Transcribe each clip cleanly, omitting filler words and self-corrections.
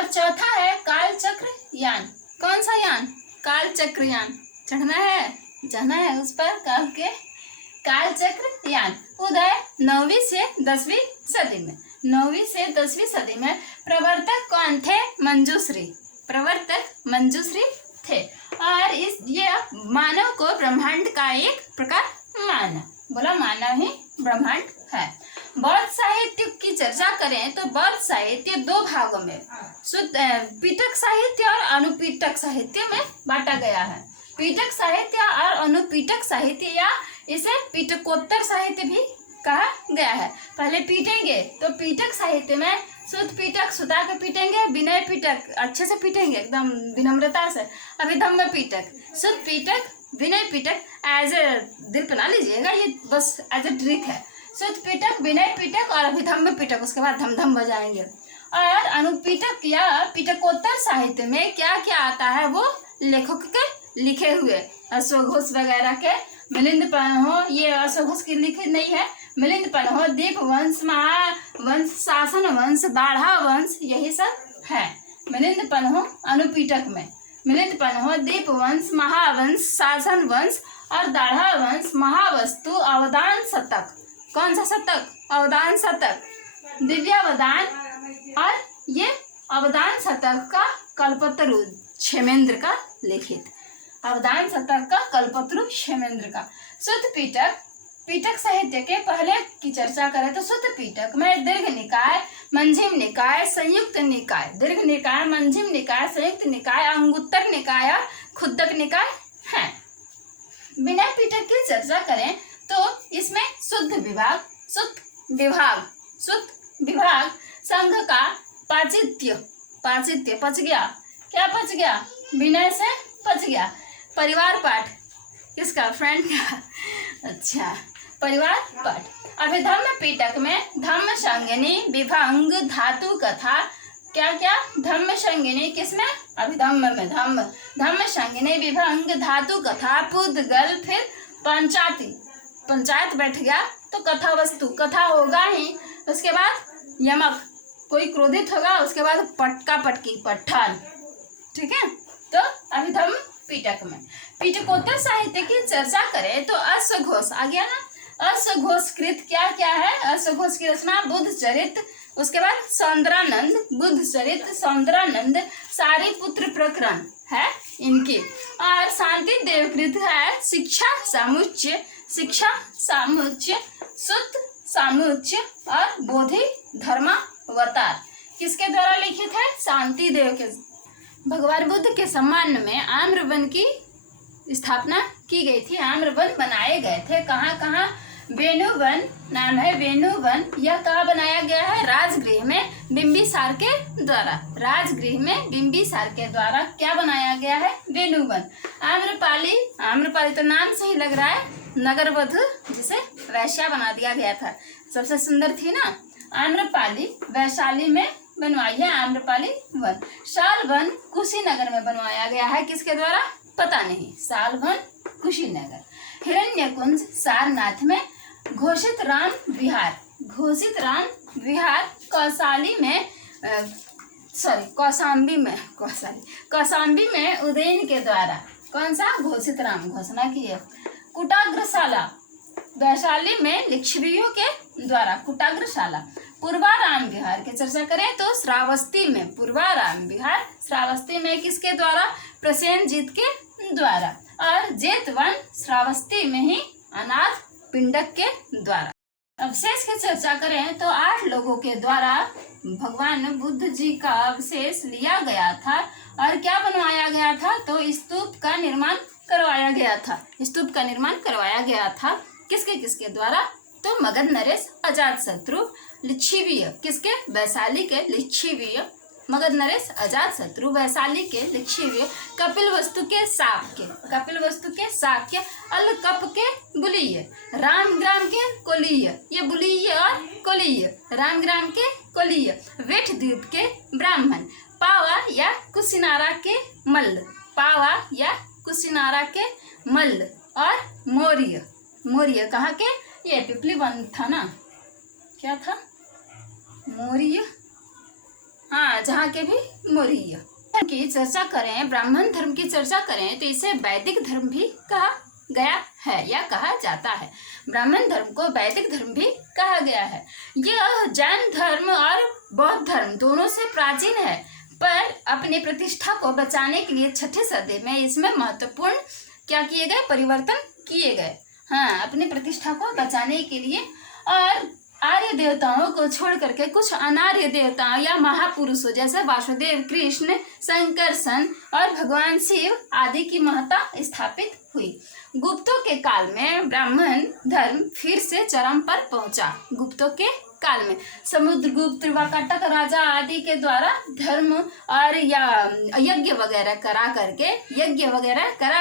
और चौथा है कालचक्र यान। कौन सा यान? कालचक्र यान। चढ़ना है, जाना है उस पर कालचक्र यान। उदय 9वीं से 10वीं सदी में। 9वीं से 10वीं सदी में प्रवर्तक कौन थे? मंजूश्री। प्रवर्तक मंजूश्री थे। और ये मानव को ब्रह्मांड का एक प्रकार माना। बोला मानव ही ब्रह्मांड है। बौद्ध साहित्य की चर्चा करें तो बौद्ध साहित्य 2 भागों में शुद्ध पीटक साहित्य और अनुपीटक साहित्य में बांटा गया है। पीटक साहित्य और अनुपीटक साहित्य या इसे पीटकोत्तर साहित्य भी कहा गया है। पहले पीटेंगे तो पीटक साहित्य में शुद्ध पीटक सुता के पीटेंगे, विनय पीटक अच्छे से पीटेंगे एकदम विनम्रता से, अभिधम्म पीटक, शुद्ध पीटक, विनय पीटक। एज ए दिल बना लीजिएगा, ये बस एज ए ट्रिक है। शुद्ध पीटक, विनय पीटक और अभिधम्म पीटक, उसके बाद धम धम बजाएंगे। और अनुपीटक या पीटकोत्तर साहित्य में क्या क्या आता है वो लेखक के लिखे हुए अश्वघोष वगैरह के, मिलिंद पन्हो, ये अश्वघोष की लिखित नहीं है, मिलिंद पन्हो, दीप वंश, महावंश, शासन वंश, दाढ़ा वंश, यही सब है मिलिंद पन्हो अनुपीटक में। मिलिंद पन्हो, दीप वंश, महावंश, शासन वंश और दाढ़ा वंश, महावस्तु, अवदान शतक। कौन सा शतक? अवदान शतक, दिव्यावदान। और ये अवदान शतक का कल्पतरु क्षेमेंद्र का लिखित, अवदान शतक का कल्पतरु क्षेमेंद्र का। शुद्ध पीटक, पीटक साहित्य के पहले की चर्चा करें तो शुद्ध पीटक में दीर्घ निकाय, मंजिम निकाय, संयुक्त निकाय, दीर्घ निकाय, मंजिम निकाय, संयुक्त निकाय, अंगुत्तर निकाय और खुद्दक निकाय है। विनय पीटक की चर्चा करें तो इसमें शुद्ध विभाग, शुद्ध विभाग, संघ का पाचित्य, पाचित्य पच गया, क्या पच गया? विनय से पच गया। परिवार पाठ किसका? फ्रेंड का। अच्छा, परिवार पाठ। अभिधम्म पीटक में धम्म संगिनी, विभंग, धातु कथा, क्या क्या? धम्म संगिनी किसमें? अभिधम्म में धम्म संगिनी, विभंग, धातु कथा, पुद्गल, फिर पंचायती, पंचायत बैठ गया तो कथा वस्तु, कथा होगा ही। उसके बाद यमक, कोई क्रोधित होगा, उसके बाद पटका पटकी, पठान। ठीक है, तो अभिधम्म पीटक में। पीटकोत्तर साहित्य की चर्चा करें तो अश्वघोष आ गया ना। अश्वघोष कृत क्या क्या है? अश्वघोष की रचना बुद्ध चरित, उसके बाद सौंदरानंद, बुद्ध चरित, सौंदरानंद, सारिपुत्र प्रकरण है इनकी। और शांति देवकृत है शिक्षा सामुच्य, शिक्षा सामुच्य, सुत्त सामुच्य और बोधि धर्मावतार। किसके द्वारा लिखित है? शांति देव के। भगवान बुद्ध के सम्मान में आम्रवन की स्थापना की गई थी, आम्रवन बनाए गए थे। कहाँ कहाँ? वेणुवन नाम है, वेणुवन। यह कहाँ बनाया गया है? राजगृह में बिंबिसार के द्वारा। राजगृह में बिंबिसार के द्वारा क्या बनाया गया है? वेणुवन। आम्रपाली, आम्रपाली तो नाम से ही लग रहा है नगरवधु, जिसे वैश्या बना दिया गया था, सबसे सुंदर थी ना। आम्रपाली वैशाली में बनवाई है आम्रपाली वन। शालवन कुशीनगर में बनवाया गया है, किसके द्वारा? पता नहीं। शालवन कुशीनगर। हिरण्यकुंज सारनाथ में। घोषित राम विहार, घोषित राम विहार कौशाली में, कौशाम्बी में, कौशाम्बी में उदयन के द्वारा। कौन सा? घोषित राम घोषणा की है। कुटाग्रशाला वैशाली में लिच्छवियों के द्वारा, कुटाग्रशाला। पूर्वाराम विहार की चर्चा करें तो श्रावस्ती में, पूर्वाराम विहार श्रावस्ती में किसके द्वारा? प्रसेनजीत के द्वारा। और जेतवन श्रावस्ती में ही अनाथ पिंडक के द्वारा। अवशेष की चर्चा करें तो 8 लोगों के द्वारा भगवान बुद्ध जी का अवशेष लिया गया था और क्या बनवाया गया था? तो स्तूप का निर्माण करवाया गया था। स्तूप का निर्माण करवाया गया था किसके किसके द्वारा? तो मगध नरेश, अजातशत्रु, लिच्छिवीय, किसके? वैशाली के लिच्छिवीय। मगध नरेश, अजातशत्रु, वैशाली के लिच्छिवीय। कपिलवस्तु के शाक्य, कपिलवस्तु के शाक्य। अलकप के बुलीय, रामग्राम के कोलीय, ये बुलीय और कोलीय, रामग्राम के कोलीय। वेठद्वीप के ब्राह्मण। पावा या कुशिनारा के मल्ल, पावा या कुशिनारा के मल्ल। और मौर्य, मौर्य कहाँ के? ये पिपली वन था ना, क्या था? मौर्य हाँ, जहाँ के भी मौर्य की चर्चा करें, ब्राह्मण धर्म की चर्चा करें तो इसे वैदिक धर्म भी कहा गया है या कहा जाता है। ब्राह्मण धर्म को वैदिक धर्म भी कहा गया है। यह जैन धर्म और बौद्ध धर्म दोनों से प्राचीन है, पर अपनी प्रतिष्ठा को बचाने के लिए 6ठी सदी में इसमें महत्वपूर्ण क्या किए गए, परिवर्तन किए गए। हाँ, अपनी प्रतिष्ठा को बचाने के लिए। और आर्य देवताओं को छोड़ करके कुछ अनार्य देवताओं या महापुरुषों जैसे वासुदेव, कृष्ण, शंकरसन और भगवान शिव आदि की महत्ता स्थापित हुई। गुप्तों के काल में ब्राह्मण धर्म फिर से चरम पर पहुंचा। गुप्तों के काल में समुद्रगुप्त, वाकाटक राजा आदि के द्वारा धर्म और या यज्ञ वगैरह करा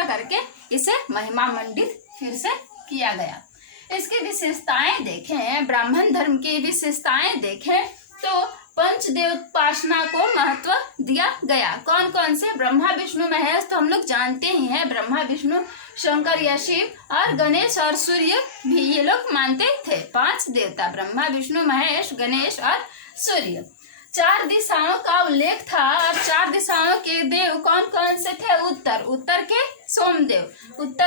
करके इसे महिमा मंडित फिर से किया गया। इसकी विशेषताएं देखें, ब्राह्मण धर्म की विशेषताएं देखें तो पंचदेव उपासना को महत्व दिया गया। कौन कौन से? ब्रह्मा, विष्णु, महेश तो हम लोग जानते ही हैं। ब्रह्मा, विष्णु, शंकर या शिव और गणेश और सूर्य भी ये लोग मानते थे। 5 देवता, ब्रह्मा, विष्णु, महेश, गणेश और सूर्य। 4 दिशाओं का उल्लेख था। और 4 दिशाओं के देव कौन कौन से थे? उत्तर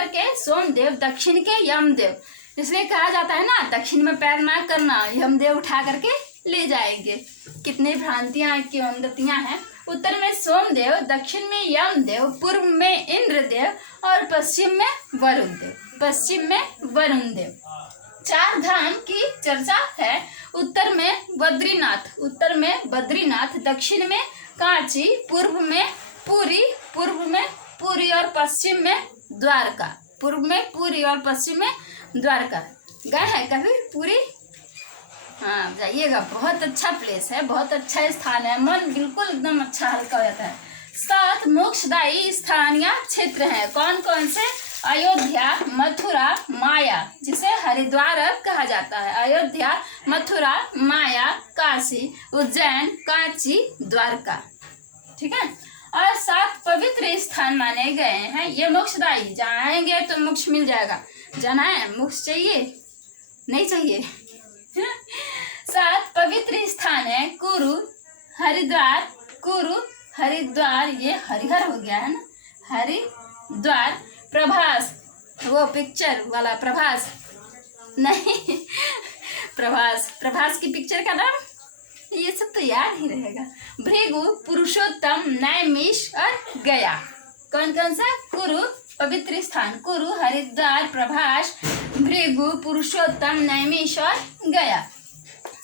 के सोमदेव, दक्षिण के यमदेव। इसलिए कहा जाता है ना, दक्षिण में पैर ना करना, यमदेव उठा करके ले जाएंगे। कितनी भ्रांतियां की उन्नतियां हैं। उत्तर में सोमदेव, दक्षिण में यमदेव, पूर्व में इंद्रदेव और पश्चिम में वरुण देव। 4 धाम की चर्चा है। उत्तर में बद्रीनाथ, दक्षिण में कांची, पूर्व में पुरी और पश्चिम में द्वारका। गए हैं कभी पुरी? हाँ, जाइएगा, बहुत अच्छा प्लेस है, बहुत अच्छा स्थान है। मन बिल्कुल एकदम अच्छा हल्का हो जाता है। 7 मोक्षदायी स्थान या क्षेत्र हैं। कौन कौन से? अयोध्या, मथुरा, माया, जिसे हरिद्वार अब कहा जाता है। अयोध्या, मथुरा, माया, काशी, उज्जैन, कांची, द्वारका। ठीक है। और 7 पवित्र स्थान माने गए हैं। ये मोक्षदायी, जाएंगे तो मोक्ष मिल जाएगा। जाना है? मोक्ष चाहिए? नहीं चाहिए? 7 पवित्र स्थान है। कुरु, हरिद्वार, ये हरिहर हो गया है ना, हरिद्वार। प्रभास, वो पिक्चर वाला प्रभास नहीं, प्रभास की पिक्चर का नाम, ये सब तो याद ही रहेगा। भृगु, पुरुषोत्तम, नैमिष और गया। कौन कौन सा? कुरु पवित्र स्थान, कुरु, हरिद्वार, प्रभास, भृगु, पुरुषोत्तम, नैमिष और गया।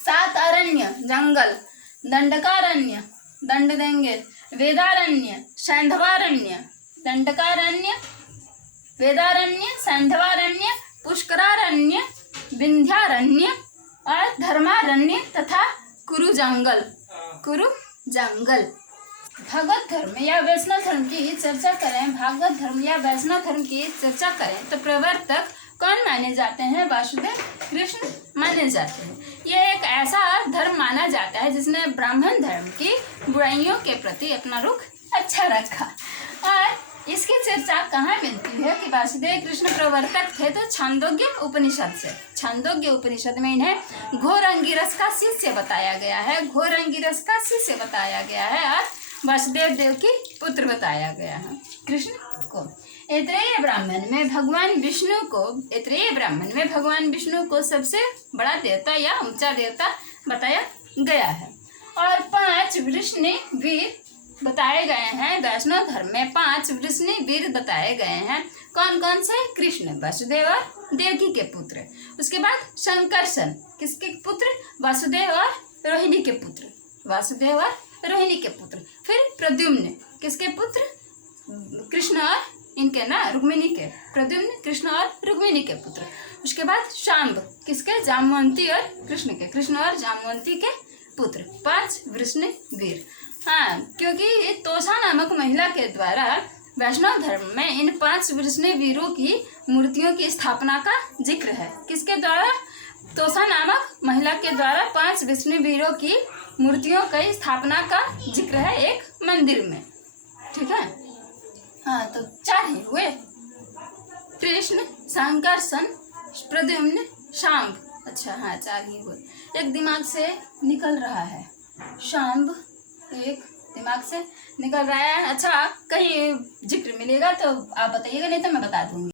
7 अरण्य, जंगल, दंडकारण्य, दंड देंगे, वेदारण्य, सैंधवारण्य, पुष्करारण्य, विंध्यारण्य और धर्मारण्य तथा कुरु जंगल। भागवत धर्म या वैष्णव धर्म की चर्चा करें, तो प्रवर्तक कौन माने जाते हैं? वासुदेव कृष्ण माने जाते हैं। यह एक ऐसा धर्म माना जाता है जिसने ब्राह्मण धर्म की बुराइयों के प्रति अपना रुख अच्छा रखा। और इसकी चर्चा कहाँ मिलती है कि वासुदेव कृष्ण प्रवर्तक थे? तो छांदोग्य उपनिषद में इन्हें घोर अंगिरस का शिष्य बताया गया है। और वासुदेव देव की पुत्र बताया गया है कृष्ण को। ऐत्रेय ब्राह्मण में भगवान विष्णु को सबसे बड़ा देवता या ऊंचा देवता बताया गया है। और 5 वृषणवीर बताए गए हैं। वैष्णव धर्म में 5 वृषणवीर बताए गए हैं। कौन कौन से? कृष्ण, वासुदेव और देवकी के पुत्र। उसके बाद शंकरसन, किसके पुत्र? वासुदेव और रोहिणी के पुत्र। फिर प्रद्युम्न, किसके पुत्र? कृष्ण और इनके ना रुक्मिणी के। प्रद्युम्न कृष्ण और रुक्मिणी के पुत्र। उसके बाद शांब, किसके? जामवंती और कृष्ण और जामवंती के पुत्र। 5 वृषणवीर। हाँ, क्योंकि तोषा नामक महिला के द्वारा वैष्णव धर्म में इन 5 वृषणवीरों की मूर्तियों की स्थापना का जिक्र है। किसके द्वारा? तोषा नामक महिला के द्वारा 5 वृषणवीरों की मूर्तियों की स्थापना का जिक्र है एक मंदिर में। ठीक है। हाँ, तो 4 ही हुए। कृष्ण, शंकरसन, प्रद्युम्न, शांब। अच्छा हाँ, 4 ही हुए। एक दिमाग से निकल रहा है, शांब एक दिमाग से निकल रहा है। अच्छा, कहीं जिक्र मिलेगा तो आप बताइएगा, नहीं तो मैं बता दूंगी।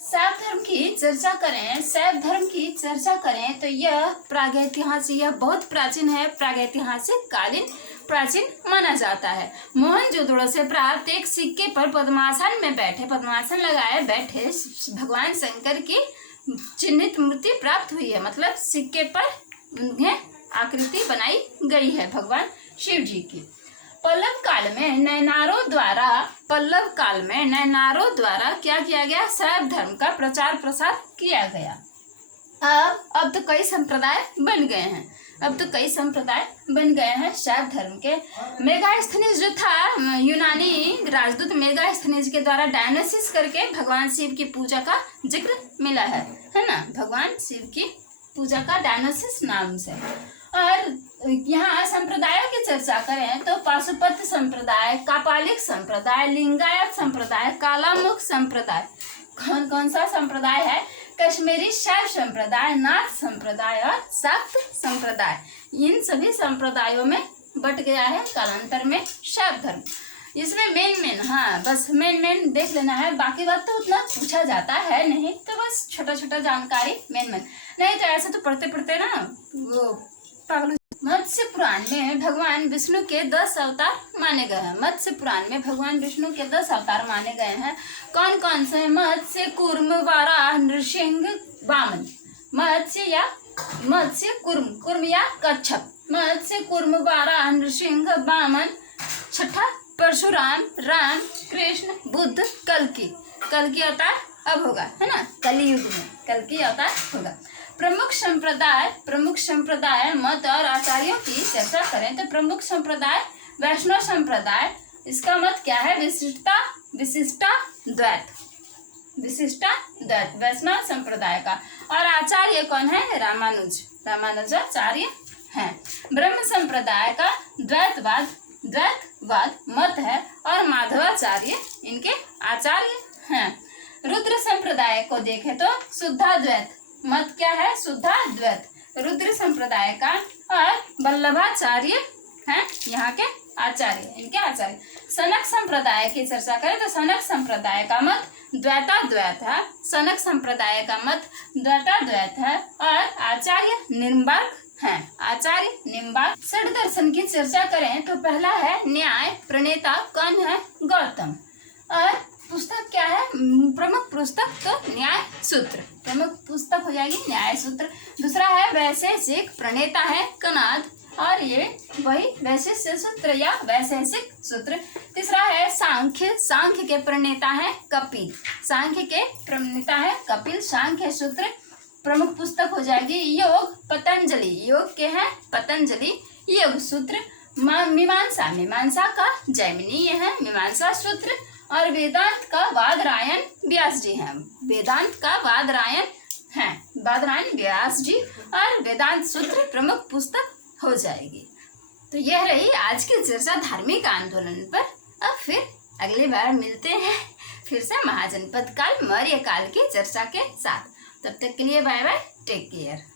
शैव धर्म की चर्चा करें, शैव धर्म की चर्चा करें तो यह प्रागैतिहासिक, यह बहुत प्राचीन है, प्रागैतिहासिक कालीन प्राचीन माना जाता है। मोहनजोदड़ो से प्राप्त एक सिक्के पर पद्मासन में बैठे, पद्मासन लगाए बैठे भगवान शंकर की चिन्हित मूर्ति प्राप्त हुई है। मतलब सिक्के पर उन्हें आकृति बनाई गई है भगवान शिव जी की। पल्लव काल में नैनारों द्वारा क्या किया गया? शैव धर्म का प्रचार प्रसार किया गया। अब तो कई संप्रदाय बन गए हैं, शैव धर्म के। मेगास्थनीज जो था, यूनानी राजदूत मेगास्थनीज के द्वारा डायनोसिस करके भगवान शिव की पूजा का जिक्र मिला है ना, भगवान शिव की पूजा का डायनोसिस नाम से। और यहाँ संप्रदायों की चर्चा करें तो पाशुपत संप्रदाय, कापालिक संप्रदाय, लिंगायत संप्रदाय, कालामुख संप्रदाय। कौन कौन सा संप्रदाय है? कश्मीरी शैव संप्रदाय, नाथ संप्रदाय और शाक्त संप्रदाय। इन सभी संप्रदायों में बट गया है कालांतर में शैव धर्म। इसमें मेन देख लेना है, बाकी बात तो उतना पूछा जाता है नहीं, तो बस छोटा छोटा जानकारी मेन नहीं तो ऐसे तो पढ़ते पढ़ते ना वो पागल। मत्स्य पुराण में भगवान विष्णु के 10 अवतार माने गए हैं। मत्स्य पुराण में भगवान विष्णु के 10 अवतार माने गए हैं। कौन कौन से? मत्स्य, कूर्म, वाराह, नृसिंह, वामन। मत्स्य कूर्म या कच्छप। मत्स्य, कूर्म, वाराह, नृसिंह, वामन। छठा परशुराम, राम, कृष्ण, बुद्ध, कल्कि अवतार अब होगा, है ना, कलयुग में कल्कि अवतार होगा। प्रमुख संप्रदाय मत और आचार्यों की चर्चा करें तो प्रमुख संप्रदाय वैष्णव संप्रदाय। इसका मत क्या है? विशिष्टाद्वैत वैष्णव संप्रदाय का। और आचार्य कौन है? रामानुजाचार्य हैं। ब्रह्म संप्रदाय का द्वैतवाद मत है और माधवाचार्य इनके आचार्य हैं। रुद्र संप्रदाय को देखें तो शुद्धाद्वैत मत क्या है? शुद्धाद्वैत रुद्र संप्रदाय का। और वल्लभाचार्य हैं यहाँ के आचार्य, इनके आचार्य। सनक संप्रदाय की चर्चा करें तो सनक संप्रदाय का मत द्वैताद्वैत है। और आचार्य निम्बार्क हैं। षड दर्शन की चर्चा करें तो पहला है न्याय, प्रणेता कौन है? गौतम। और पुस्तक क्या है? प्रमुख पुस्तक तो न्याय सूत्र, प्रमुख पुस्तक हो जाएगी न्याय सूत्र। दूसरा है वैशेषिक, प्रणेता है कनाद, और ये वही वैशेष्य सूत्र या वैशेषिक सूत्र। तीसरा है सांख्य के प्रणेता है कपिल, सांख्य सूत्र प्रमुख पुस्तक हो जाएगी। योग के हैं पतंजलि, योग सूत्र। मीमांसा का जैमिनी, ये है मीमांसा सूत्र। और वेदांत का वादरायण व्यास जी हैं, वादरायण व्यास जी। और वेदांत सूत्र प्रमुख पुस्तक हो जाएगी। तो यह रही आज की चर्चा धार्मिक आंदोलन पर। अब फिर अगली बार मिलते हैं फिर से महाजनपद काल, मौर्य काल की चर्चा के साथ। तब तक के लिए बाय बाय, टेक केयर।